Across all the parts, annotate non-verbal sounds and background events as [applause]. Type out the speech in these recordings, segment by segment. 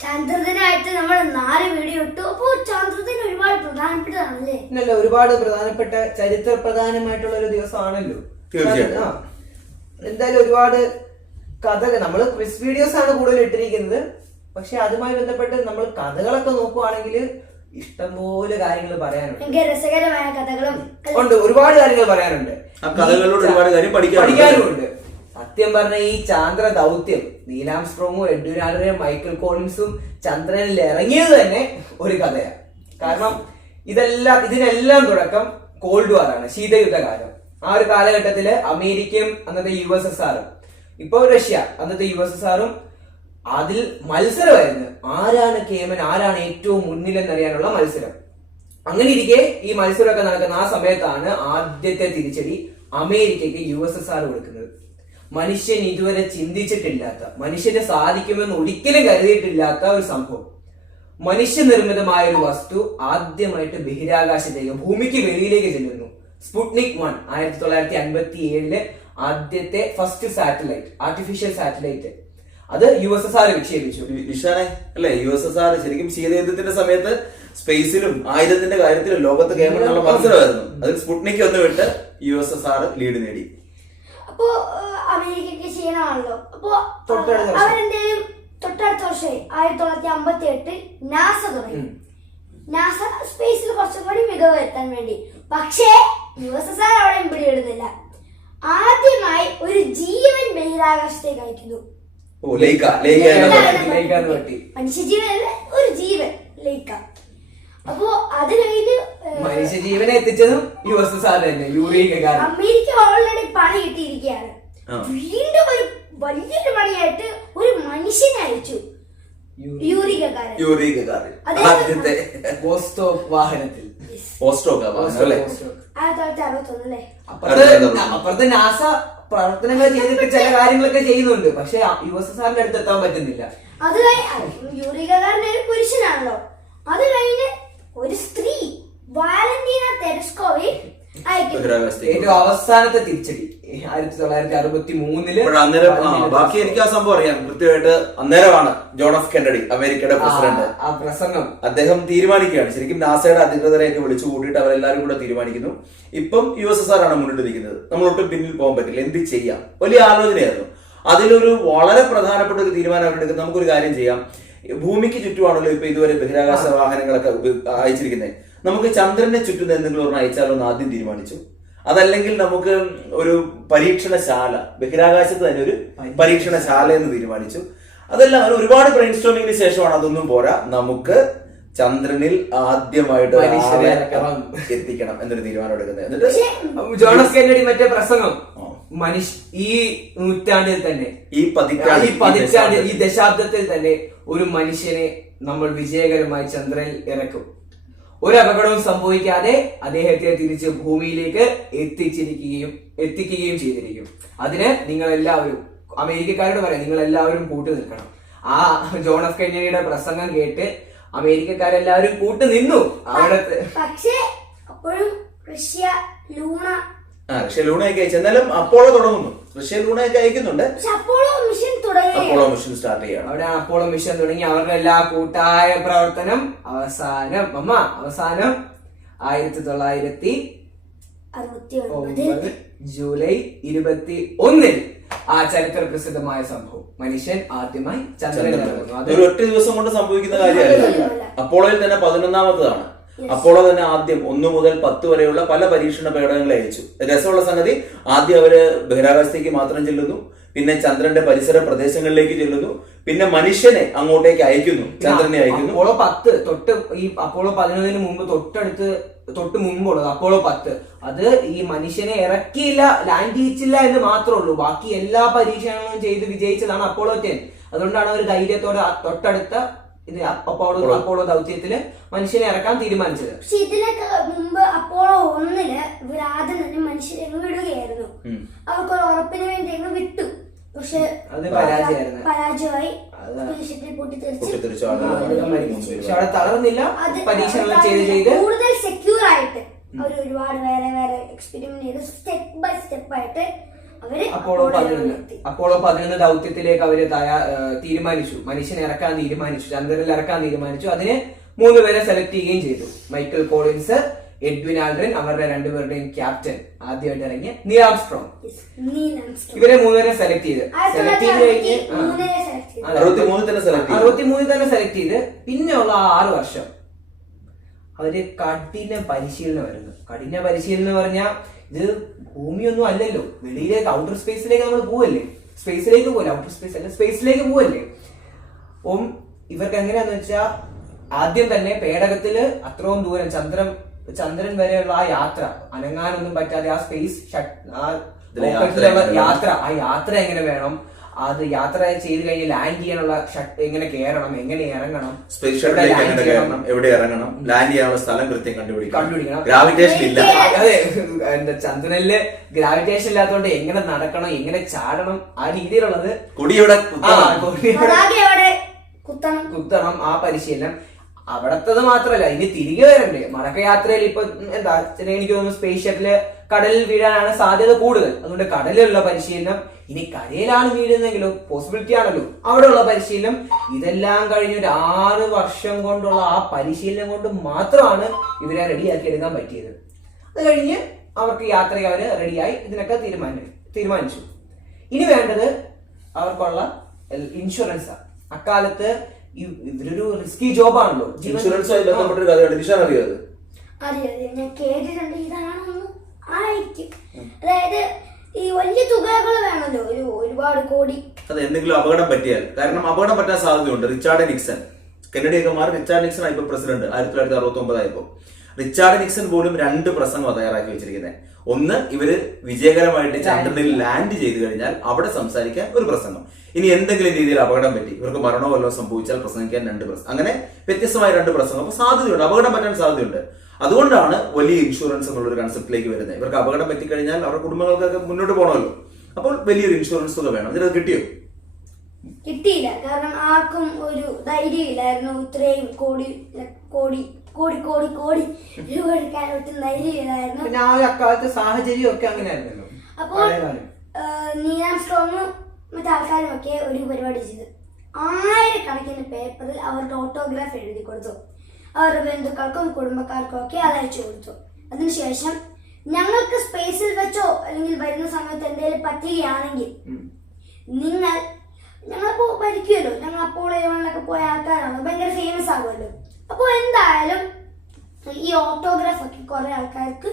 ചന്ദ്രദിനായിട്ട് നമ്മൾ നാല് വീഡിയോ ഇട്ടു. അപ്പോ ചന്ദ്രദിന ഒരുപാട് പ്രധാനപ്പെട്ടതാണല്ലേ? ഇന്നല്ല ഒരുപാട് പ്രധാനപ്പെട്ട ചരിത്ര പ്രധാനമായിട്ടുള്ള ഒരു ദിവസമാണല്ലോ. തീർച്ചയായിട്ടും. ആ. എന്തായാലും ഒരുപാട് കഥകൾ. നമ്മൾ ക്വിസ് വീഡിയോസ് ആണ് കൂടുതൽ ഇട്ടിരിക്കുന്നത്. പക്ഷെ അതുമായി ബന്ധപ്പെട്ട് നമ്മൾ കഥകളൊക്കെ നോക്കുവാണെങ്കിൽ ഇഷ്ടംപോലെ കാര്യങ്ങൾ പറയാനുണ്ട്. ഭയങ്കര രസകരമായ കഥകളും ഉണ്ട് ഒരുപാട് കാര്യങ്ങൾ പറയാനുണ്ട്. ആ കഥകളിലൂടെ ഒരുപാട് കാര്യം പഠിക്കാനുണ്ട്. പഠിക്കാനുമുണ്ട്. സത്യം പറഞ്ഞ ഈ ചാന്ദ്ര ദൗത്യം നീലാം സ്ട്രോങ്ങും എഡ്വിനാലറയും മൈക്കിൾ കോളിൻസും ചന്ദ്രനിൽ ഇറങ്ങിയത് തന്നെ ഒരു കഥയാണ്. കാരണം ഇതെല്ലാം ഇതിനെല്ലാം തുടക്കം കോൾഡ് വാർ ആണ് ശീതയുദ്ധകാലം. ആ ഒരു കാലഘട്ടത്തിൽ അമേരിക്കയും അന്നത്തെ യു എസ് എസ് ആറും ഇപ്പൊ റഷ്യ അന്നത്തെ യു എസ് എസ് ആറും അതിൽ മത്സരമായിരുന്നു. ആരാണ് കേമൻ ആരാണ് ഏറ്റവും മുന്നിലെന്നറിയാനുള്ള മത്സരം. അങ്ങനെ ഇരിക്കെ ഈ മത്സരമൊക്കെ നടക്കുന്ന ആ സമയത്താണ് ആദ്യത്തെ തിരിച്ചടി അമേരിക്കയ്ക്ക് യു എസ് എസ് ആർ കൊടുക്കുന്നത്. മനുഷ്യൻ ഇതുവരെ ചിന്തിച്ചിട്ടില്ലാത്ത മനുഷ്യന് സാധിക്കുമെന്ന് ഒരിക്കലും കരുതിയിട്ടില്ലാത്ത ഒരു സംഭവം. മനുഷ്യനിർമ്മിതമായ ഒരു വസ്തു ആദ്യമായിട്ട് ബഹിരാകാശത്തേക്ക് ഭൂമിക്ക് വെളിയിലേക്ക് ചെല്ലുന്നു. സ്പുട്നിക് വൺ ആയിരത്തി തൊള്ളായിരത്തി അൻപത്തി ഏഴിൽ ആദ്യത്തെ ഫസ്റ്റ് സാറ്റലൈറ്റ് ആർട്ടിഫിഷ്യൽ സാറ്റലൈറ്റ് അത് യു എസ് എസ് ആർ വിക്ഷേപിച്ചു. നിഷാനെ അല്ലെ യു എസ് എസ് ആർ ശരിക്കും ശീതയുദ്ധത്തിന്റെ സമയത്ത് സ്പേസിലും ആയുധത്തിന്റെ കാര്യത്തിലും ലോകത്ത് കേമനുള്ള മത്സരമായിരുന്നു. അതിൽ സ്പുട്നിക് ഒന്ന് വിട്ട് U S S R lead നേടി. അപ്പോ അമേരിക്കക്ക് ചെയ്യണമാണല്ലോ അപ്പോ വർഷം. തൊട്ടടുത്ത വർഷം. ആയിരത്തി തൊള്ളായിരത്തി അമ്പത്തി എട്ടിൽ നാസ തുടങ്ങി. നാസ സ്പേസിൽ കുറച്ചും കൂടി മികവ് വരുത്താൻ വേണ്ടി. പക്ഷേ യു എസ് എസ് ആർ അവിടെ പിടിയിടുന്നില്ല. ആദ്യമായി ഒരു ജീവൻ ബഹിരാകാശത്തേക്ക് അയക്കുന്നു. മനുഷ്യജീവൻ ലേക്ക ലേക്ക ലേക്ക. ഒരു ജീവൻ. ലയിക്ക. അപ്പോ അത് കഴിഞ്ഞ് ഏഹ്, മനുഷ്യജീവനെ എത്തിച്ചതും യു എസ് എസ് ആർ തന്നെ യൂറിയക്കാരൻ അമേരിക്ക ഓൾറെഡി പണി കിട്ടിയിരിക്കുകയാണ്. വീണ്ടും ഒരു വലിയൊരു പണിയായിട്ട് ഒരു മനുഷ്യനെ അയച്ചു. ആദ്യത്തെ വാഹനത്തിൽ. അപ്പുറത്ത് നാസ പ്രവർത്തനങ്ങൾ ചെയ്തിട്ട് ചില കാര്യങ്ങളൊക്കെ ചെയ്യുന്നുണ്ട്. പക്ഷെ യു എസ് എസ് ആറിന്റെ അടുത്ത് എത്താൻ പറ്റുന്നില്ല. അത് കഴിഞ്ഞ് യൂറികക്കാരൻ ഒരു പുരുഷനാണല്ലോ. അത് കഴിഞ്ഞ് ഒരു സ്ത്രീ വാലന്റീന തെരസ്കോവി ഏറ്റവും അവസാനത്തെ തിരിച്ചടി. ആയിരത്തി തൊള്ളായിരത്തി അറുപത്തി മൂന്നിൽ അന്നേരം ബാക്കി എനിക്ക് ആ സംഭവം അറിയാം. കൃത്യമായിട്ട് അന്നേരമാണ് ജോൺ എഫ് കെന്നഡി അമേരിക്കയുടെ പ്രസിഡന്റ്. ആ പ്രസംഗം. അദ്ദേഹം തീരുമാനിക്കുകയാണ്. ശരിക്കും നാസയുടെ അധികൃതരെ വിളിച്ചു കൂട്ടിയിട്ട് അവരെല്ലാവരും കൂടെ തീരുമാനിക്കുന്നു. ഇപ്പം യു എസ് എസ് ആർ ആണ് മുന്നിട്ട് നിൽക്കുന്നത് നമ്മൾ ഒട്ടും പിന്നിൽ പോകാൻ പറ്റില്ല. എന്ത് ചെയ്യാം? വലിയ ആലോചനയായിരുന്നു. അതിലൊരു വളരെ പ്രധാനപ്പെട്ട ഒരു തീരുമാനം അവരെടുക്കുന്നത്. നമുക്കൊരു കാര്യം ചെയ്യാം. ഭൂമിക്ക് ചുറ്റുമാണല്ലോ ഇപ്പൊ ഇതുവരെ ബഹിരാകാശ വാഹനങ്ങളൊക്കെ അയച്ചിരിക്കുന്നത് നമുക്ക് ചന്ദ്രനെ ചുറ്റുന്ന എന്തെങ്കിലും ഒന്ന് അയച്ചാലോ എന്ന് ആദ്യം തീരുമാനിച്ചു. അതല്ലെങ്കിൽ നമുക്ക് ഒരു പരീക്ഷണശാല ബഹിരാകാശത്ത് തന്നെ ഒരു പരീക്ഷണശാല. എന്ന് തീരുമാനിച്ചു. അതെല്ലാം ഒരു ഒരുപാട് ബ്രെയിൻ സ്റ്റോമിങ്ങിന് ശേഷമാണ് അതൊന്നും പോരാ. നമുക്ക് ചന്ദ്രനിൽ ആദ്യമായിട്ട് എത്തിക്കണം എന്നൊരു തീരുമാനം എടുക്കുന്നത്. എന്നിട്ട് ജോണസ് കെന്നഡി മറ്റേ പ്രസംഗം. മനുഷ്യ ഈ നൂറ്റാണ്ടിൽ തന്നെ ഈ പതിറ്റാണ്ട് ഈ പതിറ്റാണ്ട് ഈ ദശാബ്ദത്തിൽ. തന്നെ ഒരു മനുഷ്യനെ നമ്മൾ വിജയകരമായി ചന്ദ്രനിൽ ഇറക്കും. ഒരു അപകടവും സംഭവിക്കാതെ അദ്ദേഹത്തെ തിരിച്ച് ഭൂമിയിലേക്ക് എത്തിച്ചിരിക്കുകയും എത്തിക്കുകയും ചെയ്തിരിക്കും. അതിന് നിങ്ങൾ എല്ലാവരും അമേരിക്കക്കാരോട് പറയാം നിങ്ങൾ എല്ലാവരും കൂട്ടു നിൽക്കണം. ആ ജോൺ എഫ് കെന്നഡിയുടെ പ്രസംഗം കേട്ട് അമേരിക്കക്കാരെല്ലാവരും കൂട്ടു നിന്നു. അവിടെ പക്ഷേ അപ്പോഴും റഷ്യ ലൂണ ആ റഷ്യ ലൂണയൊക്കെ അയച്ചു എന്നാലും അപ്പോളോ തുടങ്ങുന്നു. റഷ്യ ലൂണയൊക്കെ അയക്കുന്നുണ്ട്. പക്ഷെ അപ്പോഴോ മിഷൻ തുടങ്ങി. അപ്പോളോ മിഷൻ സ്റ്റാർട്ട് ചെയ്യണം. അവിടെ അപ്പോളോ മിഷൻ തുടങ്ങി. അവരുടെ എല്ലാ കൂട്ടായ പ്രവർത്തനം അവസാനം അമ്മ അവസാനം ആയിരത്തി തൊള്ളായിരത്തി അറുപത്തി ഒൻപത് ജൂലൈ ഇരുപത്തി ഒന്നിൽ ആ ചരിത്ര പ്രസിദ്ധമായ സംഭവം. മനുഷ്യൻ ആദ്യമായി ചന്ദ്രനിൽ ഇറങ്ങുന്നു. ഒരു ഒറ്റ ദിവസം കൊണ്ട് സംഭവിക്കുന്ന കാര്യമല്ല. അപ്പോളോയിൽ തന്നെ പതിനൊന്നാമത്തതാണ്. അപ്പോളോ തന്നെ ആദ്യം ഒന്നു മുതൽ പത്ത് വരെയുള്ള പല പരീക്ഷണ പേടകങ്ങൾ അയച്ചു. രസമുള്ള സംഗതി ആദ്യം അവർ ബഹിരാകാശത്തേക്ക് മാത്രം ചെല്ലുന്നു പിന്നെ ചന്ദ്രന്റെ പരിസര പ്രദേശങ്ങളിലേക്ക് ചെല്ലുന്നു പിന്നെ മനുഷ്യനെ അങ്ങോട്ടേക്ക് അയക്കുന്നു ചന്ദ്രനെ അയക്കുന്നു. അപ്പോളോ പത്ത് തൊട്ട് ഈ അപ്പോളോ പതിനൊന്നിന് മുമ്പ് തൊട്ടടുത്ത് തൊട്ട് മുമ്പുള്ളത് അപ്പോളോ പത്ത്. അത് ഈ മനുഷ്യനെ ഇറക്കിയില്ല ലാൻഡ് ചെയ്യിച്ചില്ല എന്ന് മാത്രമേ ഉള്ളൂ. ബാക്കി എല്ലാ പരീക്ഷണങ്ങളും ചെയ്ത് വിജയിച്ചതാണ് അപ്പോളോ ടെൻ. അതുകൊണ്ടാണ് അവർ ധൈര്യത്തോടെ തൊട്ടടുത്ത ഇത് അപ്പോളോ അപ്പോളോ ദൗത്യത്തിൽ മനുഷ്യനെ ഇറക്കാൻ തീരുമാനിച്ചത്. പക്ഷെ ഇതിനൊക്കെ മുമ്പ് അപ്പോളോ ഒന്നിൽ തന്നെ മനുഷ്യരെ വിടുകയായിരുന്നു അവർക്ക് അവർക്കൊരു ഉറപ്പിന് വേണ്ടി അങ്ങ് വിട്ടു. പക്ഷെ അത് പരാജയമായിരുന്നു. പരാജയമായി. പക്ഷെ അവിടെ തളർന്നില്ല. ചെയ്ത് ചെയ്ത് കൂടുതൽ സെക്യൂർ ആയിട്ട് അവർ ഒരുപാട് വേറെ വേറെ എക്സ്പെരിമെന്റ് ചെയ്ത് സ്റ്റെപ്പ് ബൈ സ്റ്റെപ്പ് ആയിട്ട് അപ്പോളോ പതിനൊന്ന്. അപ്പോളോ പതിനൊന്ന് ദൗത്യത്തിലേക്ക് അവർ തയ്യാ തീരുമാനിച്ചു. മനുഷ്യനെ ഇറക്കാൻ തീരുമാനിച്ചു. ചന്ദ്രനിൽ ഇറക്കാൻ തീരുമാനിച്ചു. അതിന് മൂന്ന് പേരെ സെലക്ട് ചെയ്യുകയും ചെയ്തു. മൈക്കിൾ കോളിൻസ് എഡ്വിൻ ആൽഡ്രൻ അവരുടെ രണ്ടുപേരുടെയും ക്യാപ്റ്റൻ ആദ്യമായിട്ട് ഇറങ്ങിയ Neil Armstrong Yes. Neil Armstrong. ഇവരെ മൂന്നുപേരെ സെലക്ട് ചെയ്ത്. സെലക്ട് ചെയ്ത് കഴിഞ്ഞ് അറുപത്തിമൂന്നിൽ തന്നെ സെലക്ട് ചെയ്ത്. പിന്നെയുള്ള ആറ് വർഷം. അവർ കഠിന പരിശീലനം വരുന്നു കഠിന പരിശീലനം എന്ന് പറഞ്ഞാൽ ഇത് ഭൂമിയൊന്നും അല്ലല്ലോ. വെളിയിലേക്ക് ഔട്ടർ സ്പേസിലേക്ക് നമ്മൾ പോവല്ലേ? സ്പേസിലേക്ക് പോലെ ഔട്ടർ സ്പേസ് അല്ല സ്പേസിലേക്ക് പോവല്ലേ? ഓം ഇവർക്ക് എങ്ങനെയാന്ന് വെച്ചാൽ ആദ്യം തന്നെ പേടകത്തിൽ അത്രയും ദൂരം ചന്ദ്രൻ ചന്ദ്രൻ വരെയുള്ള ആ യാത്ര അനങ്ങാനൊന്നും പറ്റാതെ ആ സ്പേസ് ആ യാത്ര rocket യാത്ര ആ യാത്ര എങ്ങനെ വേണം? അത് യാത്ര ചെയ്ത് കഴിഞ്ഞ് ലാൻഡ് ചെയ്യാനുള്ള എങ്ങനെ കയറണം എങ്ങനെ ഇറങ്ങണം സ്പേസ് ഷട്ടിലേക്ക് എങ്ങനെ കയറണം എവിടെ ഇറങ്ങണം ലാൻഡ് ചെയ്യാനുള്ള സ്ഥലം കൃത്യം കണ്ടുപിടിക്കണം. കണ്ടുപിടിക്കണം. ഗ്രാവിറ്റേഷൻ ഇല്ല. അതെ എന്താ ചന്ദ്രനിൽ ഗ്രാവിറ്റേഷൻ ഇല്ലാത്തതുകൊണ്ട് എങ്ങനെ നടക്കണം എങ്ങനെ ചാടണം ആ രീതിയിലുള്ളത് കുടിയുടെ കുത്തണം. കുത്തണം. ആ പരിശീലനം. അവിടത്തത് മാത്രല്ല ഇനി തിരികെ വരണ്ടേ? മടക്ക യാത്രയിൽ ഇപ്പൊ എന്താ എനിക്ക് തോന്നുന്നു സ്പേസ് ഷട്ടിൽ കടലിൽ വീഴാനാണ് സാധ്യത കൂടുതൽ. അതുകൊണ്ട് കടലിലുള്ള പരിശീലനം ഇനി കരയിലാണ് വീഴുന്നെങ്കിലും പോസിബിലിറ്റി ആണല്ലോ. അവിടെയുള്ള പരിശീലനം ഇതെല്ലാം കഴിഞ്ഞ ഒരു ആറ് വർഷം കൊണ്ടുള്ള ആ പരിശീലനം കൊണ്ട് മാത്രമാണ് ഇവരെ റെഡിയാക്കി എടുക്കാൻ പറ്റിയത്. അത് കഴിഞ്ഞ് അവർക്ക് യാത്ര അവർ റെഡിയായി ഇതിനൊക്കെ തീരുമാനം തീരുമാനിച്ചു. ഇനി വേണ്ടത് അവർക്കുള്ള ഇൻഷുറൻസ് അക്കാലത്ത് ഇവരൊരു റിസ്കി ജോബാണല്ലോ ആണല്ലോ. ഇൻഷുറൻസ് ബന്ധപ്പെട്ടൊരു കഥയുണ്ട് നിഷാൻ അറിയോ അത്? അറിയാം. അറിയാം. ഞാൻ കേട്ടിട്ടുണ്ട്. ഇതാണെന്ന് ആയിരിക്കും. അതായത് ഈ വലിയ തുകകൾ വേണമല്ലോ ഒരു ഒരുപാട് കോടി. അത് എന്തെങ്കിലും അപകടം പറ്റിയാൽ. കാരണം അപകടം പറ്റാൻ സാധ്യതയുണ്ട്. Richard Nixon. കെന്നഡി ഒക്കെ മാറി റിച്ചാർഡ് നിക്സൺ ആയിപ്പോ പ്രസിഡന്റ് ആയിരത്തി തൊള്ളായിരത്തി അറുപത്തി ഒമ്പതായപ്പോ റിച്ചാർഡ് നിക്സൺ പോലും രണ്ട് പ്രസംഗം തയ്യാറാക്കി വെച്ചിരിക്കുന്നത് ഒന്ന് ഇവർ വിജയകരമായിട്ട് ചന്ദ്രനിൽ ലാൻഡ് ചെയ്തു കഴിഞ്ഞാൽ അവിടെ സംസാരിക്കാൻ ഒരു പ്രസംഗം. ഇനി എന്തെങ്കിലും രീതിയിൽ അപകടം പറ്റി ഇവർക്ക് മരണമല്ലോ സംഭവിച്ചാൽ പ്രസംഗിക്കാൻ രണ്ട് പ്രസംഗം അങ്ങനെ വ്യത്യസ്തമായ രണ്ട് പ്രസംഗം. അപ്പൊ സാധ്യതയുണ്ട്. അപകടം പറ്റാൻ സാധ്യതയുണ്ട്. അതുകൊണ്ടാണ് വലിയ ഇൻഷുറൻസ് എന്നുള്ള ഒരു കൺസെപ്റ്റിലേക്ക് വരുന്നത്. ഇവർക്ക് അപകടം പറ്റിക്കഴിഞ്ഞാൽ അവരുടെ കുടുംബങ്ങൾക്കൊക്കെ മുന്നോട്ട് പോകണമല്ലോ അപ്പോൾ വലിയൊരു ഇൻഷുറൻസ് തുക വേണം. ഇതിനത് കിട്ടിയോ? കിട്ടിയില്ല. കാരണം ആർക്കും ഒരു ധൈര്യമില്ലായിരുന്നു. ഇത്രയും കോടി കോടി കോടി കോടി കോടി രൂപ എടുക്കാൻ ഒട്ടും ധൈര്യമില്ലായിരുന്നു. പിന്നെ ആ ഒരു അക്കാലത്തെ സാഹചര്യം ഒക്കെ അങ്ങനെ ആയിരുന്നല്ലോ അപ്പോൾ നീലാം സ്ട്രോങ്ങും മറ്റു ആൾക്കാരും ഒക്കെ ഒരു പരിപാടി ചെയ്തു. ആയിരക്കണക്കിന് പേപ്പറിൽ അവർക്ക് ഓട്ടോഗ്രാഫ് എഴുതി കൊടുത്തു. അവരുടെ ബന്ധുക്കൾക്കും കുടുംബക്കാർക്കും ഒക്കെ അത് അയച്ചു കൊടുത്തു. അതിനുശേഷം ഞങ്ങൾക്ക് സ്പേസിൽ വെച്ചോ അല്ലെങ്കിൽ വരുന്ന സമയത്ത് എന്തെങ്കിലും പറ്റുകയാണെങ്കിൽ നിങ്ങൾ ഞങ്ങളിപ്പോ ഭരിക്കുമല്ലോ. ഞങ്ങൾ അപ്പോൾ ഇവളിലൊക്കെ പോയ ആൾക്കാരാണ്. ഭയങ്കര ഫേമസ് ആകുമല്ലോ. അപ്പോൾ എന്തായാലും ഈ ഓട്ടോഗ്രാഫ് ഒക്കെ കുറെ ആൾക്കാർക്ക്.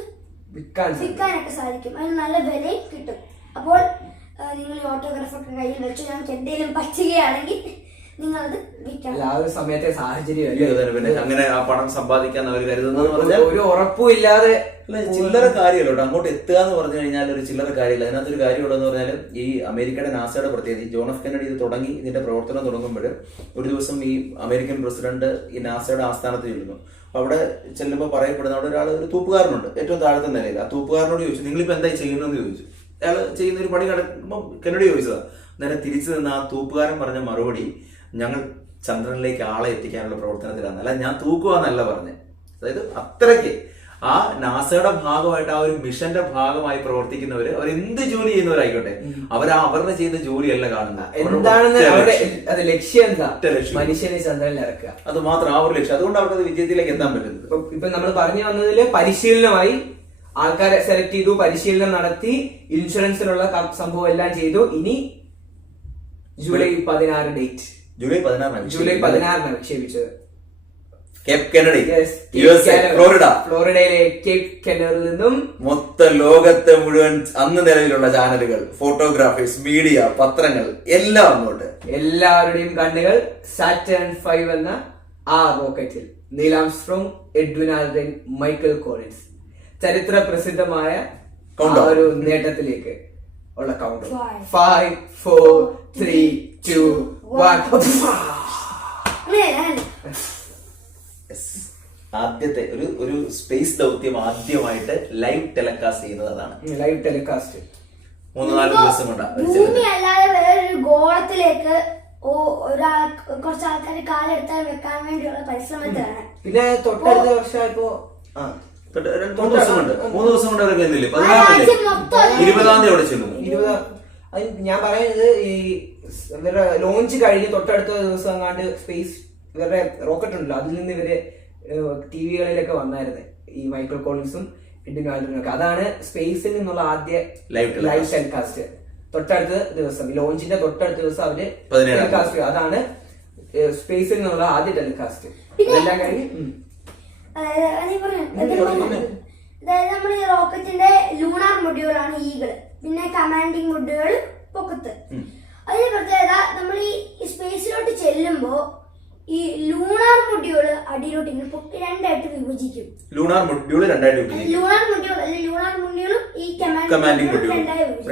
വിൽക്കാനൊക്കെ സാധിക്കും. അതിന് നല്ല വിലയും കിട്ടും. അപ്പോൾ നിങ്ങൾ ഈ ഓട്ടോഗ്രാഫ് ഒക്കെ കയ്യിൽ വെച്ച് ഞങ്ങൾക്ക് എന്തെങ്കിലും പറ്റുകയാണെങ്കിൽ നിങ്ങളത് വിൽക്കണം അല്ല, ആ ഒരു സമയത്തെ സാഹചര്യം തന്നെ. പിന്നെ അങ്ങനെ ആ പണം സമ്പാദിക്കാൻ അവർ കരുതുന്നതെന്ന് പറഞ്ഞാൽ ഒരു ഉറപ്പും ഇല്ലാതെ അല്ല, ചില്ലറ കാര്യമല്ല കേട്ടോ അങ്ങോട്ട് എത്തുക എന്ന് പറഞ്ഞു കഴിഞ്ഞാൽ ഒരു ചില്ലറ കാര്യമില്ല. അതിനകത്തൊരു കാര്യമുള്ളതെന്ന് പറഞ്ഞാൽ ഈ അമേരിക്കയുടെ നാസയുടെ പ്രത്യേകത ഈ ജോൺ എഫ് കെന്നഡി ഇത് തുടങ്ങി ഇതിന്റെ പ്രവർത്തനം തുടങ്ങുമ്പോൾ ഒരു ദിവസം ഈ അമേരിക്കൻ പ്രസിഡന്റ് ഈ നാസയുടെ ആസ്ഥാനത്ത് ചെല്ലുന്നു. അപ്പൊ അവിടെ ചെല്ലുമ്പോൾ പറയപ്പെടുന്ന അവിടെ ഒരാൾ ഒരു തൂപ്പുകാരനുണ്ട് ഏറ്റവും താഴത്തെ നിലയിൽ. ആ തൂപ്പുകാരനോട് ചോദിച്ചു നിങ്ങളിപ്പോ എന്തായി ചെയ്യുന്നതെന്ന്? ചോദിച്ചു. അയാൾ ചെയ്യുന്ന ഒരു പണി കിടക്കുമ്പോൾ കെന്നഡി ചോദിച്ചതാ നേരെ തിരിച്ചു നിന്ന് ആ തൂപ്പുകാരൻ പറഞ്ഞ മറുപടി ഞങ്ങൾ ചന്ദ്രനിലേക്ക് ആളെ എത്തിക്കാനുള്ള പ്രവർത്തനത്തിലാണ്. അല്ല ഞാൻ തൂക്കുവാന്നല്ല പറഞ്ഞത് അതായത് അത്രയ്ക്ക് ആ നാസയുടെ ഭാഗമായിട്ട് ആ ഒരു മിഷന്റെ ഭാഗമായി പ്രവർത്തിക്കുന്നവര് അവർ എന്ത് ജോലി ചെയ്യുന്നവരായിക്കോട്ടെ അവർ അവരുടെ ചെയ്യുന്ന ജോലിയല്ല കാണുന്നത്. എന്താണെന്ന് അവരുടെ ലക്ഷ്യം. എന്താ? മനുഷ്യനെ ചന്ദ്രനിൽ ഇറക്കുക. അത് മാത്രം ആ ഒരു ലക്ഷ്യം. അതുകൊണ്ട് അവർക്ക് അത് വിജയത്തിലേക്ക് എത്താൻ പറ്റുന്നത്. ഇപ്പൊ നമ്മൾ പറഞ്ഞു വന്നതിൽ പരിശീലനമായി ആൾക്കാരെ സെലക്ട് ചെയ്തു പരിശീലനം നടത്തി ഇൻഷുറൻസിനുള്ള ക- സംഭവം എല്ലാം ചെയ്തു. ഇനി ജൂലൈ പതിനാറ് ഡേറ്റ് ജൂലൈ പതിനാറിനാണ് ജൂലൈ പതിനാറിനാണ് വിക്ഷേപിച്ചത്. Cape Kennedy Yes, U S A Canada. Florida ഫ്ലോറിഡയിലെ Cape കെനറിൽ നിന്നും മൊത്ത ലോകത്തെ മുഴുവൻ അന്ന് നിലവിലുള്ള ചാനലുകൾ ഫോട്ടോഗ്രാഫേഴ്സ് മീഡിയ പത്രങ്ങൾ എല്ലാം അങ്ങോട്ട്. എല്ലാവരുടെയും കണ്ണുകൾ സാറ്റേൺ ഫൈവ് എന്ന ആ റോക്കറ്റിൽ. Neil Armstrong Edwin Aldrin Michael Collins. ചരിത്ര പ്രസിദ്ധമായ ഒരു നേട്ടത്തിലേക്ക് ഉള്ള count. Five four three two. ആദ്യത്തെ ഒരു ഒരു സ്പേസ് ദൗത്യം ആദ്യമായിട്ട് ലൈവ് ടെലികാസ്റ്റ് ചെയ്യുന്നത് അതാണ് ലൈവ് ടെലികാസ്റ്റ് മൂന്ന് നാല് ദിവസം കൊണ്ടാണ് ഗോളത്തിലേക്ക് കുറച്ച് ആൾക്കാർ കാലെടുത്താൽ വെക്കാൻ വേണ്ടിയുള്ള പരിശ്രമത്തിലാണ്. പിന്നെ തൊട്ടടുത്ത തൊട്ട് രണ്ട് മൂന്ന് ദിവസം കൊണ്ട്. മൂന്ന് ദിവസം കൊണ്ട് ഇരുപതാം തീയതി അവിടെ ചെല്ലുന്നു ഇരുപത് ഞാൻ പറയുന്നത് ഈ ഇവരുടെ ലോഞ്ച് കഴിഞ്ഞ് തൊട്ടടുത്ത ദിവസം അങ്ങാണ്ട് സ്പേസ് ഇവരുടെ റോക്കറ്റ് ഉണ്ടല്ലോ അതിൽ നിന്ന് ഇവർ ടി വികളിലൊക്കെ വന്നായിരുന്നു. ഈ മൈക്കിൾ കോളിൻസും എഡ്വിൻ ആൽഡ്രിനും ഒക്കെ അതാണ് സ്പേസിൽ നിന്നുള്ള ആദ്യ ലൈവ് ടെലികാസ്റ്റ് തൊട്ടടുത്ത ദിവസം ലോഞ്ചിന്റെ തൊട്ടടുത്ത ദിവസം അവർ ടെലികാസ്റ്റ് അതാണ് സ്പേസിൽ നിന്നുള്ള ആദ്യ ടെലികാസ്റ്റ് എല്ലാം കഴിഞ്ഞ് അതായത് നമ്മൾ ഈ റോക്കറ്റിന്റെ ലൂണാർ മൊഡ്യൂളാണ് ഈഗിൾ പിന്നെ കമാൻഡിങ് മൊഡ്യൂൾ പൊക്കത്ത് അതിന് പ്രത്യേകത നമ്മൾ ഈ സ്പേസിലോട്ട് ചെല്ലുമ്പോ ഈ ലൂണാർ മൊഡ്യൂൾ അടിയിലോട്ട് ഇങ്ങനെ പൊക്കി രണ്ടായിട്ട് വിഭജിക്കും. ലൂണാർ മൊഡ്യൂൾ രണ്ടായിട്ട് വിഭജിക്കും. ലൂണാർ മൊഡ്യൂൾ അല്ലെ ലൂണാർ മൊഡ്യൂളും ഈ കമാൻഡിംഗ് മൊഡ്യൂൾ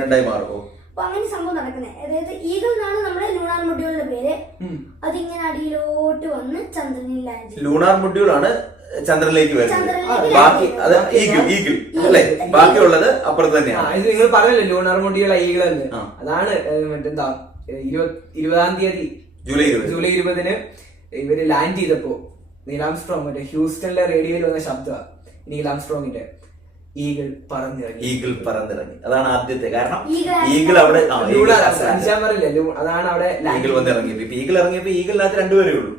രണ്ടായി മാറുമോ. അപ്പൊ അങ്ങനെ സംഭവം നടക്കുന്നത് അതായത് ഈഗിൾ എന്നാണ് നമ്മുടെ ലൂണാർ മൊഡ്യൂളിന്റെ പേര്. അതിങ്ങനെ അടിയിലോട്ട് വന്ന് ചന്ദ്രനിൽ ലാൻഡ് ലൂണാർ മൊഡ്യൂളാണ് ചന്ദ്രനിലേക്ക് വരുന്നത്. ബാക്കി അത് ഈഗിൾ ഈഗിൾ അല്ലെ? ബാക്കിയുള്ളത് അപ്പുറത്ത് തന്നെയാണ്. ഇത് നിങ്ങൾ പറഞ്ഞല്ലോ ലൂണാർ മുടിയുള്ള ഈഗിൾ തന്നെ അതാണ് മറ്റെന്താ ഇരുപതാം തീയതി. ജൂലൈ ഇരുപത്. ജൂലൈ ഇരുപതിന് ഇവർ ലാൻഡ് ചെയ്തപ്പോ നീലാംസ്ട്രോങ് മറ്റേ ഹ്യൂസ്റ്റണിലെ റേഡിയോയിൽ വന്ന ശബ്ദമാണ് നീലാംസ്ട്രോങ്ങിന്റെ ഈഗിൾ പറന്നിറങ്ങി ഈഗിൾ പറന്നിറങ്ങി അതാണ് ആദ്യത്തെ കാരണം. ഈഗിൾ അവിടെ അഞ്ചാം പറയില്ലേ. അതാണ് അവിടെ ഈഗിൾ വന്നിറങ്ങിയപ്പോ ഇപ്പൊ ഈഗിൾ ഇറങ്ങിയപ്പോ ഈഗിളിനകത്ത് രണ്ടുപേരേ ഉള്ളൂ.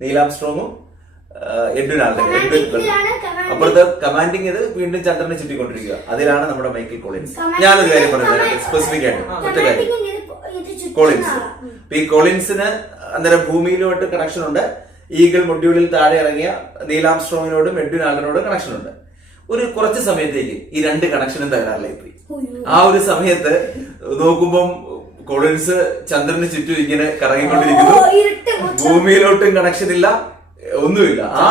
നീലാംസ്ട്രോങ്ങും ആൾഡൻ എഡ്വിൻ. അപ്പുറത്ത് കമാൻഡിങ് ഇത് വീണ്ടും ചന്ദ്രനെ ചുറ്റിക്കൊണ്ടിരിക്കുക. അതിലാണ് നമ്മുടെ മൈക്കിൾ കോളിൻസ്. ഞാനൊരു കാര്യം പറഞ്ഞത് സ്പെസിഫിക് ആയിട്ട് ഒറ്റ കാര്യം. കോളിൻസ്. അപ്പൊ ഈ കോളിൻസിന് അന്നേരം ഭൂമിയിലോട്ട് കണക്ഷൻ ഉണ്ട്. ഈഗിൾ മൊഡ്യൂളിൽ താഴെ ഇറങ്ങിയ നീലാം സ്ട്രോങ്ങിനോടും എഡ്വിൻ ആൾഡനോടും കണക്ഷൻ ഉണ്ട്. ഒരു കുറച്ച് സമയത്തേക്ക് ഈ രണ്ട് കണക്ഷനും തകരാറിലായി പോയി ആ ഒരു സമയത്ത് നോക്കുമ്പം കോളിൻസ് ചന്ദ്രന് ചുറ്റും ഇങ്ങനെ കറങ്ങിക്കൊണ്ടിരിക്കുന്നു. ഭൂമിയിലോട്ടും കണക്ഷൻ ഇല്ല. ഒന്നുമില്ല. ആ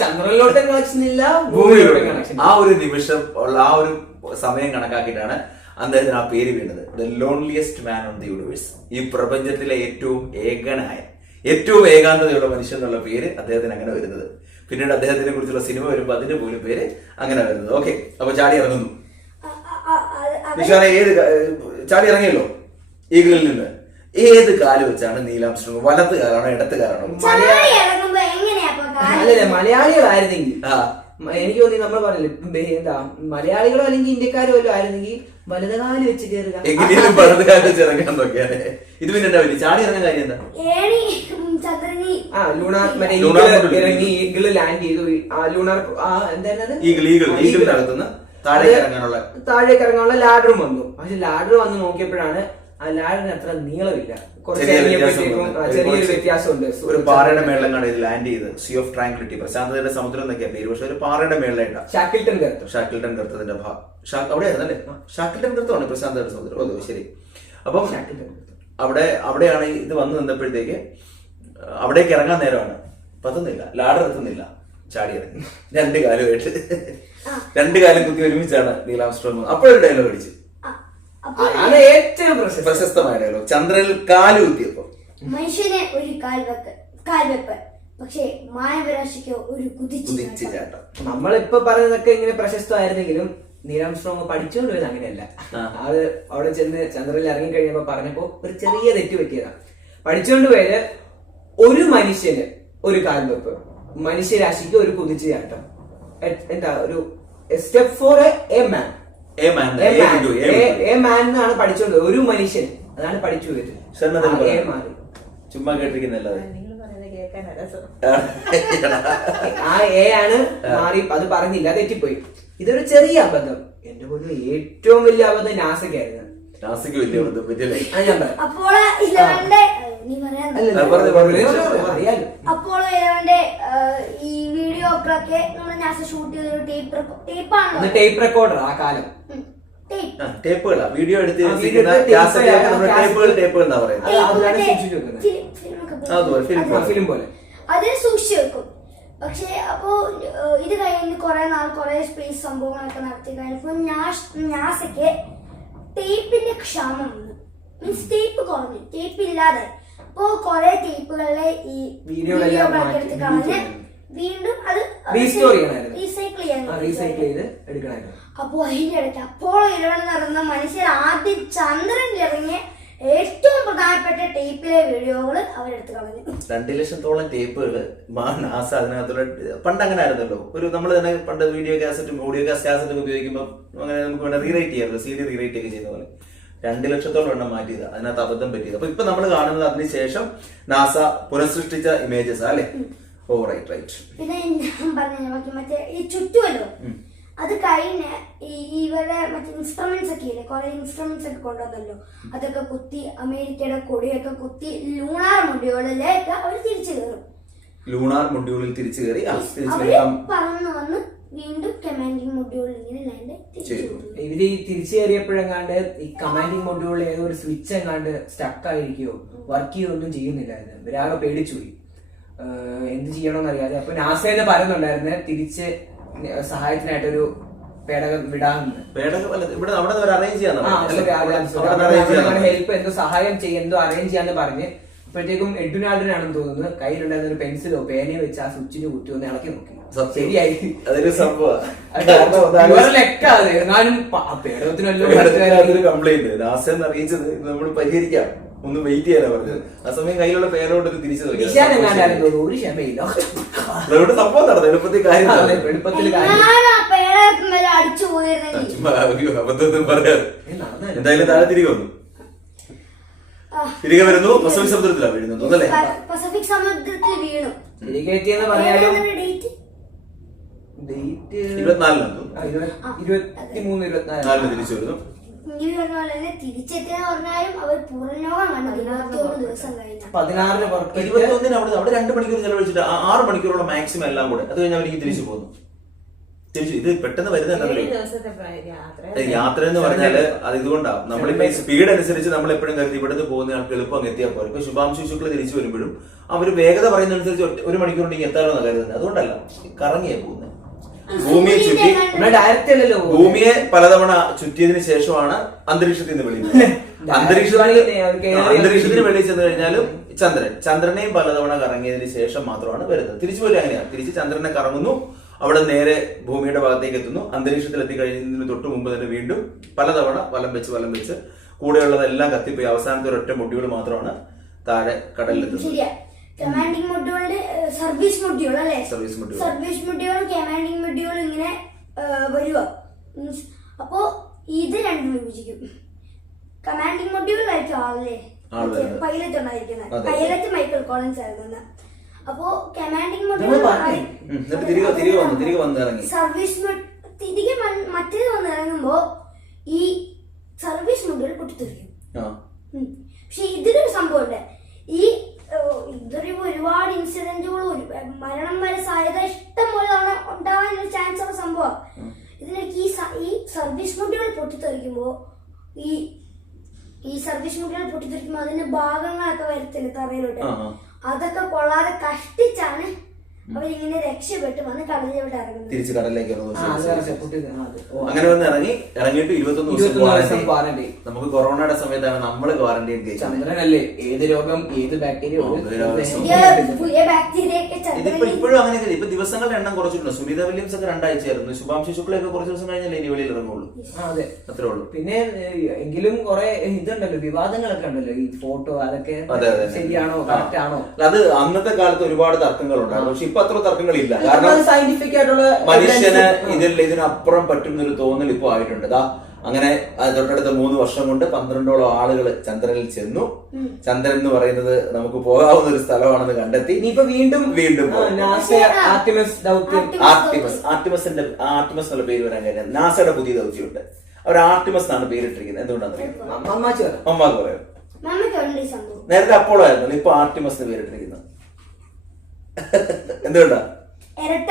ചന്ദ്രനിലോട്ടും കണക്ഷൻ ഇല്ല ഭൂമിയിലോട്ടും കണക്ഷൻ ആ ഒരു നിമിഷം ഉള്ള ആ ഒരു സമയം കണക്കാക്കിയിട്ടാണ് അദ്ദേഹത്തിന് ആ പേര് വീണത്. The loneliest man on the universe ഈ പ്രപഞ്ചത്തിലെ ഏറ്റവും ഏകനായ ഏറ്റവും ഏകാന്തതയുള്ള മനുഷ്യൻ എന്നുള്ള പേര് അദ്ദേഹത്തിന് അങ്ങനെ വരുന്നത്. പിന്നീട് അദ്ദേഹത്തിനെ കുറിച്ചുള്ള സിനിമ വരുമ്പോൾ അതിന് പോലും പേര് അങ്ങനെ വരുന്നത്. ഓക്കെ അപ്പൊ ചാടി ഇറങ്ങുന്നു. നിഷാനെ ഏത് ചാടി ഇറങ്ങിയല്ലോ? ഈഗിളിൽ നിന്ന്. ഏത് കാൽ വെച്ചാണ് നീലാംശ്രമം വലത്ത് കാലാണോ ഇടത്ത് കാലാണോ? അല്ലല്ലേ മലയാളികളായിരുന്നെങ്കിൽ ആ എനിക്ക് തോന്നി നമ്മൾ പറഞ്ഞില്ലേ എന്താ മലയാളികളോ അല്ലെങ്കിൽ ഇന്ത്യക്കാരോ അല്ലോ ആയിരുന്നെങ്കിൽ വലതുകാൽ വെച്ച് കയറുക എങ്ങനെയും വലത് കാൽ വെച്ച് ഇറങ്ങാൻ നോക്കിയാലേ ഇത് പിന്നെ എന്താ പറ്റി ചാടി ഇറങ്ങാൻ കാര്യം എന്താ? ആ ലൂണാർ മറ്റേ ഇറങ്ങി ഈഗിൾ ലാൻഡ് ചെയ്തു. ആ ലൂണാർ ആ എന്തായിരുന്നത്? ഈഗിൾ ഈഗിൾ ഈഗിളിനകത്തുനിന്ന് താഴേക്ക് ഇറങ്ങാനുള്ള. താഴേക്ക് ഇറങ്ങാനുള്ള ലാഡറും വന്നു. പക്ഷെ ലാഡർ വന്ന് നോക്കിയപ്പോഴാണ് ആ ലാൻഡിന് അത്ര നീളമില്ല. ചെറിയൊരു വ്യത്യാസമുണ്ട്. ഒരു പാറയുടെ മേളിലാണ് ഇത് ലാൻഡ് ചെയ്ത് സി ഓഫ് ട്രാങ്ക്ലിറ്റി പ്രശാന്തതയുടെ സമുദ്രം എന്നൊക്കെയാ പേര്. പക്ഷെ ഒരു പാറയുടെ മേളിലായിട്ടാ. ഷാക്കിൾട്ടൺ കയറ്റം ഷാക്കിൾട്ടൺ കർത്തതിന്റെ ഭാ ഷാ- അവിടെയായിരുന്നു അല്ലേ? ഷാക്കിൾട്ടൺ കർത്തമാണ് പ്രശാന്തതയുടെ സമുദ്രം. ഓ ശരി. അപ്പം അവിടെ അവിടെയാണ് ഇത് വന്നു നിന്നപ്പോഴത്തേക്ക് അവിടേക്ക് ഇറങ്ങാൻ നേരമാണ്. പത്തുന്നില്ല ലാഡർ എത്തുന്നില്ല. ചാടി ഇറങ്ങി. രണ്ട് കാലുമായിട്ട്. രണ്ട് കാലം കുത്തി ഒരുമിച്ചാണ് നീലാംസ്ട്രോങ് അപ്പോഴൊരു ഡയലോഗ് അടിച്ചു. അതാണ് ഏറ്റവും പ്രശസ്തമായ ഡയലോഗ് ചന്ദ്രനിൽ കാൽ മനുഷ്യനെ മനുഷ്യന് ഒരു കാൽവെക്ക് കാൽവെപ്പ്. പക്ഷേ മായവരാശിക്കോ ഒരു കുതിച്ചു കുതിച്ച് ചാട്ടം. നമ്മളിപ്പോ പറയുന്നതൊക്കെ ഇങ്ങനെ പ്രശസ്തമായിരുന്നെങ്കിലും നീരാം സ്ട്രോങ് പഠിച്ചുകൊണ്ട് പോയത് അങ്ങനെയല്ല അത് അവിടെ ചെന്ന് ചന്ദ്രനിൽ ഇറങ്ങി കഴിഞ്ഞപ്പോ പറഞ്ഞപ്പോ ഒരു ചെറിയ തെറ്റ് പറ്റിയതാണ്. പഠിച്ചുകൊണ്ട് പോയത് ഒരു മനുഷ്യന് ഒരു കാൽവെപ്പ്. മനുഷ്യരാശിക്ക് ഒരു കുതിച്ചു ചാട്ടം. എ- എന്താ ഒരു step for a man a man a man എന്നാണ് ഒരു മനുഷ്യൻ. അതാണ് പഠിച്ചു ചുമ്മാ രസം ആ എ ആണ് മാറി. അത് പറഞ്ഞില്ല തെറ്റിപ്പോയി. ഇതൊരു ചെറിയ അബദ്ധം. എന്റെ പോലും ഏറ്റവും വലിയ അബദ്ധം നാസക്കായിരുന്നു നാസക്ക് വലിയ അബദ്ധം അപ്പോൾ അത് ഞാൻ പറയാം. അപ്പോൾ ഇലവന്റെ ഈ വീഡിയോ ഒക്കെ നമ്മൾ നാസ ഷൂട്ട് ചെയ്ത ടേപ്പ് ടേപ്പ് ആണ് ടേപ്പ് റെക്കോർഡർ ആ കാലം. ടേപ്പുകളാ വീഡിയോ എടുത്ത് ടേപ്പുകൾ ടേപ്പുകൾ എന്നാ പറയുന്നത്. അത് സൂക്ഷിച്ചു വെക്കും. പക്ഷെ അപ്പോ ഇത് കഴിഞ്ഞ് കുറെ നാൾ കുറെ സ്പേസ് സംഭവങ്ങളൊക്കെ നടത്തി കഴിഞ്ഞപ്പോ നാസയ്ക്ക് ടേപ്പിന്റെ ക്ഷാമം വന്നു മീൻസ് ടേപ്പ് കുറഞ്ഞു. ടേപ്പ് ഇല്ലാതെ അപ്പോ കുറെ ടേപ്പുകളിലെ ഈ വീഡിയോകളെല്ലാം വീഡിയോ മാറ്റി, എടുത്ത് കളഞ്ഞ് വീണ്ടും അത്. റീസൈക്കിൾ ചെയ്ത് എടുക്കണമായിരുന്നു. അപ്പോ അതിന്റെ ഇടയ്ക്ക് അപ്പോളോ ഇലവൻ നടന്ന മനുഷ്യർ ആദ്യം ചന്ദ്രനിൽ ഇറങ്ങി ഏറ്റവും പ്രധാനപ്പെട്ട ടേപ്പിലെ വീഡിയോകൾ അവരെടുത്ത് കളഞ്ഞു. രണ്ട് ലക്ഷത്തോളം ടേപ്പുകൾ നാസ അതിനകത്തുള്ള പണ്ട് അങ്ങനെ ആയിരുന്നല്ലോ. ഒരു നമ്മൾ തന്നെ പണ്ട് വീഡിയോ കാസറ്റും ഓഡിയോ കാസ് കാസറ്റും ഉപയോഗിക്കുമ്പോൾ അങ്ങനെ നമുക്ക് വേണ്ട റീറൈറ്റ് ചെയ്യാമല്ലോ സി ഡി റീറൈറ്റ് ഒക്കെ ചെയ്യുന്ന പോലെ. രണ്ട് ലക്ഷത്തോളം എണ്ണം മാറ്റിയത്. അതിനകത്ത് അബദ്ധം പറ്റിയത്. അപ്പൊ ഇപ്പൊ നമ്മൾ കാണുന്നത് അതിനുശേഷം നാസ പുനഃസൃഷ്ടിച്ച ഇമേജസ് അല്ലെ? ഓ റൈറ്റ് റൈറ്റ് പിന്നെ ഞാൻ പറഞ്ഞു മറ്റേ ഈ ചുറ്റുമല്ലോ അത് കഴിഞ്ഞ് ഈ ഇവരുടെ മറ്റേ ഇൻസ്ട്രുമെന്റ്സ് ഒക്കെ ഇല്ലേ? കുറെ ഇൻസ്ട്രുമെന്റ്സ് ഒക്കെ കൊണ്ടുവന്നല്ലോ. അതൊക്കെ കുത്തി അമേരിക്കയുടെ കൊടിയൊക്കെ കുത്തി ലൂണാർ മുടികളിലേക്ക് അവർ തിരിച്ചു കയറും. ലൂണാർ മൊഡ്യൂളിൽ തിരിച്ചു കയറി പറഞ്ഞു വന്ന് വീണ്ടും കമാൻഡിംഗ്. ഇവർ ഈ തിരിച്ചു കയറിയപ്പോഴെങ്ങാണ്ട് ഈ കമാൻഡിങ് മൊഡ്യൂളിൽ ഏതോ ഒരു സ്വിച്ച് എങ്ങാണ്ട് സ്റ്റക്ക് ആയിരിക്കുകയോ വർക്ക് ചെയ്യുകയൊന്നും ചെയ്യുന്നില്ലായിരുന്നു ഇവരാകെ പേടിച്ചുപോയി എന്ത് ചെയ്യണമെന്ന് അറിയാതെ അപ്പൊ നാസേന്ന് പറയുന്നുണ്ടായിരുന്നു തിരിച്ച് സഹായത്തിനായിട്ടൊരു പേടകം വിടാമെന്ന്. ഹെൽപ്പ് എന്തോ സഹായം ചെയ്യ എന്തോ അറേഞ്ച് ചെയ്യാന്ന് പറഞ്ഞ് അപ്പോഴത്തേക്കും എഡ്വിനാൾഡിനാണെന്ന് തോന്നുന്നത് കയ്യിലുണ്ടായിരുന്ന ഒരു പെൻസിലോ പേനയോ വെച്ച് ആ സ്വിച്ചിന് കുത്തി ഒന്ന് ഇളക്കി നോക്കി. ശരിയായി അതൊരു സംഭവം. കംപ്ലൈന്റ് അറിയിച്ചത് നമ്മൾ പരിഹരിക്കാം. ഒന്ന് വെയിറ്റ് ചെയ്യാനാ പറഞ്ഞത്. ആ സമയം കയ്യിലുള്ള പേരോട് തിരിച്ചു ഒരു ക്ഷമയില്ല. അതുകൊണ്ട് സംഭവം നടന്നു. എളുപ്പത്തിൽ കാര്യം. എളുപ്പത്തിൽ പറയാതെ. എന്തായാലും താഴെ തിരികെ വന്നു. തിരികെ വരുന്നു. പസഫിക് സമുദ്രത്തിലാണ് വീഴുന്നത് അല്ലേ? പസഫിക് സമുദ്രത്തിൽ വീണു. തിരികെ എത്തിയെന്ന് പറഞ്ഞാലും ഡേറ്റ് ഇരുപത്തിമൂന്ന് ഇരുപത്തിനാല്. തിരിച്ചു വരുന്നു. ഇരുപത്തൊന്നിന് അവിടെ അവിടെ രണ്ട് മണിക്കൂർ ചെലവഴിച്ചിട്ട് ആറ് മണിക്കൂറോളം മാക്സിമം എല്ലാം കൂടെ അത് കഴിഞ്ഞ് അവർക്ക് തിരിച്ചു പോകുന്നു. തിരിച്ചു ഇത് പെട്ടെന്ന് വരുന്നത് യാത്ര യാത്ര എന്ന് പറഞ്ഞാൽ അത് ഇതുകൊണ്ടാണ് നമ്മളിപ്പോ സ്പീഡ് അനുസരിച്ച് നമ്മൾ എപ്പോഴും കരുതി ഇവിടുന്ന് പോകുന്ന ആൾക്ക് എളുപ്പം അങ്ങ് എത്തിയാൽ പോലെ ഇപ്പൊ ശുഭാംശു ശുക്ല തിരിച്ചു വരുമ്പോഴും അവർ വേഗത പറയുന്നതനുസരിച്ച് അനുസരിച്ച് ഒരു മണിക്കൂർ എത്താലോ എന്നാ കരുതുന്നത് അതുകൊണ്ടല്ല കറങ്ങിയാ പോകുന്നത് ഭൂമിയെ ചുറ്റി ഡയറക്റ്റ് അല്ലല്ലോ ഭൂമിയെ പലതവണ ചുറ്റിയതിനു ശേഷമാണ് അന്തരീക്ഷത്തിൽ നിന്ന് വെളിയിൽ [laughs] അന്തരീക്ഷത്തിൽ അന്തരീക്ഷത്തിന് വെളിയിൽ ചെന്ന് കഴിഞ്ഞാലും ചന്ദ്രൻ. ചന്ദ്രനെയും പലതവണ കറങ്ങിയതിനു ശേഷം മാത്രമാണ് വരുന്നത്. തിരിച്ചു പോലെ അങ്ങനെയാണ് തിരിച്ച് ചന്ദ്രനെ കറങ്ങുന്നു അവിടെ നേരെ ഭൂമിയുടെ ഭാഗത്തേക്ക് എത്തുന്നു. അന്തരീക്ഷത്തിൽ എത്തിക്കഴിഞ്ഞതിന് തൊട്ട് മുമ്പ് തന്നെ വീണ്ടും പലതവണ വലം വെച്ച് വലം വെച്ച് കൂടെയുള്ളതെല്ലാം കത്തിപ്പോയി. അവസാനത്തെ ഒരൊറ്റ മുടികൾ മാത്രമാണ് താഴെ കടലിലെത്തുന്നത്. കമാൻഡിങ് മൊഡ്യൂളിന്റെ സർവീസ് മൊഡ്യൂൾ അല്ലേ? സർവീസ് മൊഡ്യൂൾ സർവീസ് മൊഡ്യൂളും കമാൻഡിങ് മൊഡ്യൂളും ഇങ്ങനെ വരിക അപ്പോ ഇത് രണ്ടും വിഭജിക്കും. കമാൻഡിങ് ആയിരിക്കും ആളല്ലേ. പൈലറ്റ് ഉണ്ടായിരിക്കുന്നത്. പൈലറ്റ് മൈക്കിൾ കോളൻസ് ആയിരുന്നു. അപ്പോ കമാൻഡിങ് മൊഡ്യൂൾ സർവീസ് തിരികെ മറ്റേത് വന്ന് ഇറങ്ങുമ്പോ ഈ സർവീസ് മൊഡ്യൂൾ പൊട്ടിത്തെറിക്കും. പക്ഷെ ഇതിലൊരു സംഭവമുണ്ട് ഈ ഇതൊരു ഒരുപാട് ഇൻസിഡന്റുകൾ മരണം വരെ സാധ്യത ഇഷ്ടം പോലെ തവണ ഉണ്ടാകാനൊരു ചാൻസ് ഉള്ള സംഭവം. ഇതിനൊക്കെ ഈ ഈ സർവീസ് മുട്ടികൾ പൊട്ടിത്തെറിക്കുമ്പോ ഈ ഈ സർവീസ് മുട്ടികൾ പൊട്ടിത്തെറിക്കുമ്പോ അതിന്റെ ഭാഗങ്ങളൊക്കെ വരത്തില്ല തറയിലോട്ട്. അതൊക്കെ കൊള്ളാതെ അവരിങ്ങനെ രക്ഷപ്പെട്ട് വന്ന് കടലിലോട്ട് ഇറങ്ങുന്നത്. തിരിച്ച് കടലിലേക്ക് ആ, അത് ഇറങ്ങുന്നു കറക്റ്റ്. പൊട്ടിയത്. ആ, അത്. ഓ, അങ്ങനെ വന്ന് ഇറങ്ങി ഇറങ്ങിയിട്ട് ഇരുപത്തൊന്ന് ദിവസം ഇരുപത്തൊന്ന് ദിവസം quarantine. quarantine. നമുക്ക് കൊറോണയുടെ സമയത്താണ് നമ്മൾ ക്വാറന്റൈൻ ചന്ദ്രനല്ലേ? ഏത് രോഗം ഏത് ബാക്ടീരിയ. പുതിയ പുതിയ ബാക്ടീരിയ ഒക്കെ ഇതിപ്പോ ചന്ദ്രനിൽ ഇപ്പോഴും അങ്ങനെയൊക്കെ ഇപ്പൊ ദിവസങ്ങളുടെ എണ്ണം കുറച്ചിട്ടുണ്ട്. സുനിത വില്യംസ് ഒക്കെ രണ്ടാഴ്ചയായിരുന്നു ശുഭാംശു ശുക്ലയൊക്കെ കുറച്ച് ദിവസം കഴിഞ്ഞാലേ ഇനി വെളിയിൽ ഇറങ്ങുള്ളൂ. അതെ. അത്രേ ഉള്ളൂ. പിന്നെ എങ്കിലും കുറെ ഇതുണ്ടല്ലോ വിവാദങ്ങളൊക്കെ ഉണ്ടല്ലോ. ഈ ഫോട്ടോ അതൊക്കെ അതെ അതെ ശരിയാണോ കറക്റ്റ് ആണോ? അത് അന്നത്തെ കാലത്ത് ഒരുപാട് തർക്കങ്ങൾ ഉണ്ടായിരുന്നു പക്ഷെ ഇപ്പൊ അത്ര തർക്കങ്ങളില്ല. കാരണം സയന്റിഫിക് ആയിട്ടുള്ള മനുഷ്യന് ഇതിൽ ഇതിനപ്പുറം പറ്റുന്നൊരു തോന്നൽ ഇപ്പൊ ആയിട്ടുണ്ട്. ദാ അങ്ങനെ തൊട്ടടുത്ത മൂന്ന് വർഷം കൊണ്ട് പന്ത്രണ്ടോളം ആളുകൾ ചന്ദ്രനിൽ ചെന്നു. ചന്ദ്രൻ എന്ന് പറയുന്നത് നമുക്ക് പോകാവുന്ന ഒരു സ്ഥലമാണെന്ന് കണ്ടെത്തി. ഇനിയിപ്പോ വീണ്ടും വീണ്ടും ആർട്ടിമസ് ദൗത്യം. ആർട്ടിമസ് ആർട്ടിമസിന്റെ ആർട്ടിമസ് എന്നുള്ള പേര് വരാൻ കഴിഞ്ഞാൽ നാസയുടെ പുതിയ ദൗത്യമുണ്ട്. അവർ ആർട്ടിമസ് എന്നാണ് പേരിട്ടിരിക്കുന്നത്. എന്തുകൊണ്ടാണെന്ന് അമ്മാക്ക് പറയാം. നേരത്തെ അപ്പോളോ ആയിരുന്നു. ഇപ്പൊ ആർട്ടിമസ് എന്ന് പേരിട്ടിരിക്കുന്നത് എന്തുകൊണ്ടാ? ഇരട്ട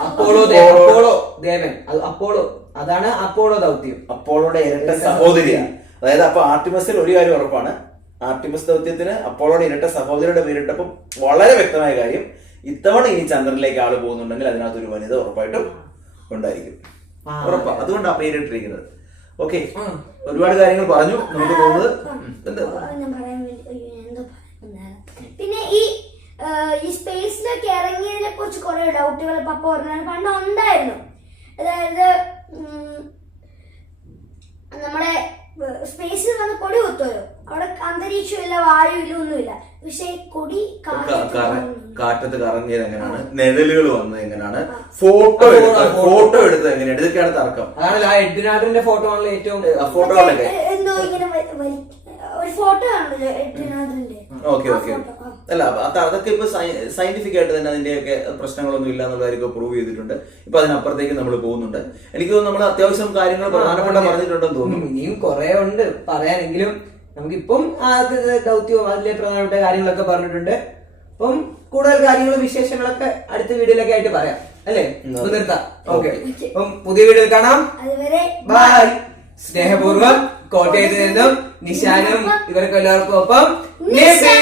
അപ്പോളോ ദേ- അപ്പോളോ ദേവൻ. അത് അപ്പോളോ. അതാണ് അപ്പോളോ ദൗത്യം. അപ്പോളോടെ ഇരട്ട സഹോദരിയാണ് അതായത് അപ്പൊ ആർട്ടിമസിൽ ഒരു കാര്യം ഉറപ്പാണ്. ആർട്ടിമസ് ദൗത്യത്തിന് അപ്പോളോടെ ഇരട്ട സഹോദരിയുടെ പേരിട്ടപ്പം വളരെ വ്യക്തമായ കാര്യം ഇത്തവണ ഇനി ചന്ദ്രനിലേക്ക് ആൾ പോകുന്നുണ്ടെങ്കിൽ അതിനകത്ത് ഒരു വനിത ഉറപ്പായിട്ടും ഉണ്ടായിരിക്കും. ആ, ഉറപ്പാ. അതുകൊണ്ടാ പേരിട്ടിരിക്കുന്നത്. ഓക്കെ. ഒരുപാട് കാര്യങ്ങൾ പറഞ്ഞു. നമുക്ക് തോന്നുന്നത് എന്താ? ഞാൻ പറയാൻ വേണ്ടി അയ്യോ, ഞാൻ എന്തോ പറയുന്നതാണ്. പിന്നെ ഈ ഈ സ്പേസിലൊക്കെ ഇറങ്ങിയതിനെ കുറിച്ച് കുറെ ഡൗട്ടുകൾ പപ്പ പറഞ്ഞാൽ പണ്ട് ഉണ്ടായിരുന്നു. അതായത് നമ്മുടെ സ്പേസിൽ വന്ന് കൊടി കുത്തുമല്ലോ അവിടെ അന്തരീക്ഷമില്ല വായുവില്ല ഒന്നുമില്ല. പക്ഷെ കൊടി കാറ്റത്ത് കറങ്ങിയത് എങ്ങനെയാണ്? നിഴലുകൾ വന്നത് എങ്ങനെയാണ്? ഫോട്ടോ എടുത്ത് ഫോട്ടോ. എടുത്തത് എങ്ങനെയാണ്? ഇതൊക്കെയാണ് തർക്കം. എഡ്വിനാഡറിന്റെ ഫോട്ടോ ആണല്ലോ ഏറ്റവും ഫോട്ടോ എന്തോ ഇങ്ങനെ ഒരു ഫോട്ടോ ആണല്ലോ എഡ്രിനാഥിന്റെ ഓക്കെ ഓക്കെ. അല്ല അത് അതൊക്കെ ഇപ്പൊ സയന്റിഫിക് ആയിട്ട് തന്നെ അതിന്റെയൊക്കെ പ്രശ്നങ്ങളൊന്നും ഇല്ല എന്നുള്ളതായിരിക്കും പ്രൂവ് ചെയ്തിട്ടുണ്ട്. ഇപ്പൊ അതിനപ്പുറത്തേക്ക് നമ്മൾ പോകുന്നുണ്ട്. എനിക്ക് തോന്നുന്നു നമ്മൾ അത്യാവശ്യം കാര്യങ്ങൾ പ്രധാനപ്പെട്ട പറഞ്ഞിട്ടുണ്ടെന്ന് തോന്നുന്നു. ഇനിയും കുറെ ഉണ്ട്. പറയാനെങ്കിലും നമുക്കിപ്പം ആദ്യത്തെ ദൗത്യവും അതിലെ പ്രധാനപ്പെട്ട കാര്യങ്ങളൊക്കെ പറഞ്ഞിട്ടുണ്ട്. അപ്പം കൂടുതൽ കാര്യങ്ങളും വിശേഷങ്ങളൊക്കെ അടുത്ത വീഡിയോയിലൊക്കെ ആയിട്ട് പറയാം. അല്ലേ? നിർത്താം. ഓക്കെ. അപ്പം പുതിയ വീഡിയോയിൽ കാണാം. അതുവരെ ബൈ. സ്നേഹപൂർവം കോട്ടയത്ത് നിന്നും നിശാനും ഇവർക്കെല്ലാവർക്കും ഒപ്പം നിസേ